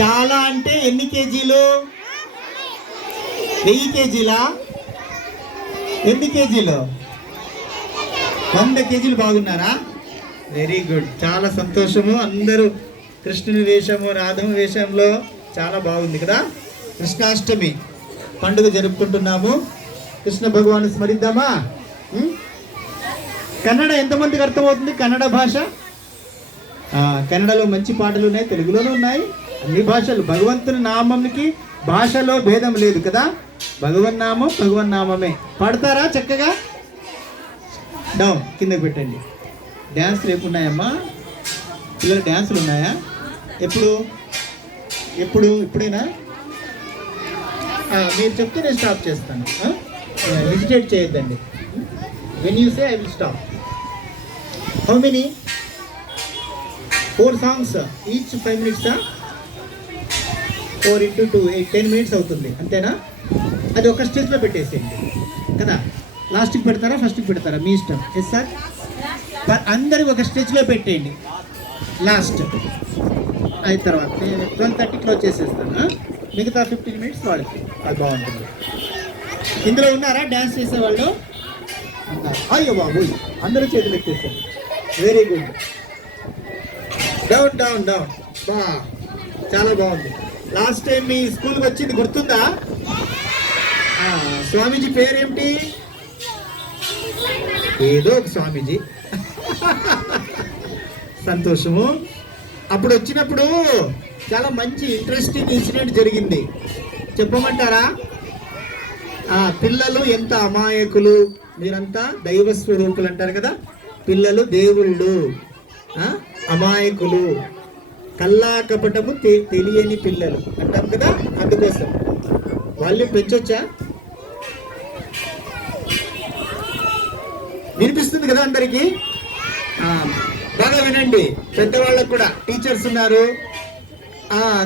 చాలా అంటే ఎన్ని కేజీలు? వెయ్యి కేజీలా? ఎన్ని కేజీలు. వంద కేజీలు బాగున్నారా? Very good. చాలా సంతోషము. అందరూ కృష్ణుని వేషము రాధమ వేషంలో చాలా బాగుంది కదా? కృష్ణాష్టమి పండుగ జరుపుకుంటున్నాము. కృష్ణ భగవాను స్మరిద్దామా? కన్నడ ఎంతమందికి అర్థమవుతుంది? కన్నడ భాష? కన్నడలో మంచి పాటలు ఉన్నాయి తెలుగులోనూ ఉన్నాయి. అన్ని భాషలు. భగవంతుని నామంకి భాషలో భేదం లేదు కదా? భగవన్ నామం భగవన్ నామమే. పాడతారా చక్కగా? డౌన్ కిందకి పెట్టండి. డ్యాన్స్ ఎప్పుడు ఉన్నాయమ్మా పిల్లలు డ్యాన్సులు ఉన్నాయా? ఎప్పుడు? ఎప్పుడు? ఇప్పుడేనా? మీరు చెప్తే నేను స్టాప్ చేస్తాను హెజిటేట్ చేయొద్దండి. When you say I will stop how many four songs each five minutes four into two eight ten minutes అవుతుంది. అంతేనా? అది ఒక స్టేజ్లో పెట్టేసేయండి. కదా? లాస్ట్కి పెడతారా? ఫస్ట్కి పెడతారా? మీ ఇష్టం. ఎస్ సార్ అందరికి ఒక స్టేజ్లో పెట్టేయండి. లాస్ట్ అయిన తర్వాత ట్వెల్వ్ థర్టీ క్లోజ్ చేసేస్తాను? మిగతా ఫిఫ్టీన్ మినిట్స్ వాళ్ళకి అది బాగుంటుంది. ఇందులో ఉన్నారా? డ్యాన్స్ చేసేవాళ్ళు? అయ్యో బాబు అందరూ చేతులు ఎక్కేసారు very good down down down బా! చాలా బాగుంది. లాస్ట్ టైం మీ స్కూల్కి వచ్చింది గుర్తుందా? స్వామీజీ పేరేమిటి? ఏదో ఒక స్వామీజీ. సంతోషము. అప్పుడు వచ్చినప్పుడు చాలా మంచి ఇంట్రెస్టింగ్ ఇన్సిడెంట్ జరిగింది. చెప్పమంటారా? ఆ పిల్లలు ఎంత అమాయకులు. మీరంతా దైవ స్వరూపులు అంటారు కదా? పిల్లలు దేవుళ్ళు. అమాయకులు. కల్లా కపటము తెలియని పిల్లలు అంటాం కదా అందుకోసం. వాల్యూమ్ పెంచొచ్చా? వినిపిస్తుంది కదా అందరికి? బాగా వినండి. పెద్దవాళ్ళకు కూడా టీచర్స్ ఉన్నారు.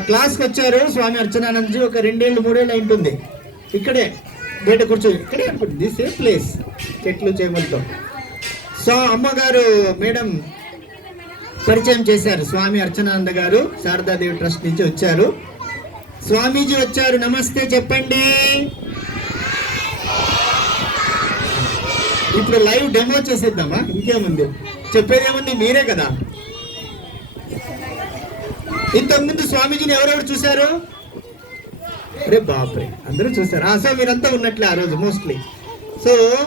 క్లాస్కి వచ్చారు స్వామి అర్చనానందజీ. ఒక రెండేళ్ళు మూడేళ్ళు ఉంటుంది ఇక్కడే బయట కూర్చో ఇక్కడే అనుకుంటుంది సేమ్ ప్లేస్. చెట్లు చేమలతో. సో అమ్మగారు మేడం పరిచయం చేశారు స్వామి అర్చనానంద గారు శారదాదేవి ట్రస్ట్ నుంచి వచ్చారు. స్వామీజీ వచ్చారు నమస్తే చెప్పండి. ఇప్పుడు లైవ్ డెమో చేసేద్దామా? ఇంకేముంది? చెప్పేదేముంది మీరే కదా. ఇంతకుముందు స్వామీజీని ఎవరెవరు చూశారు? అరే బాప్రే అందరూ చూశారు. ఆ సో మీరంతా ఉన్నట్లే ఆ రోజు మోస్ట్లీ సో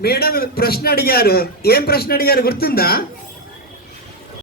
మేడం ప్రశ్న అడిగారు. ఏం ప్రశ్న అడిగారు గుర్తుందా?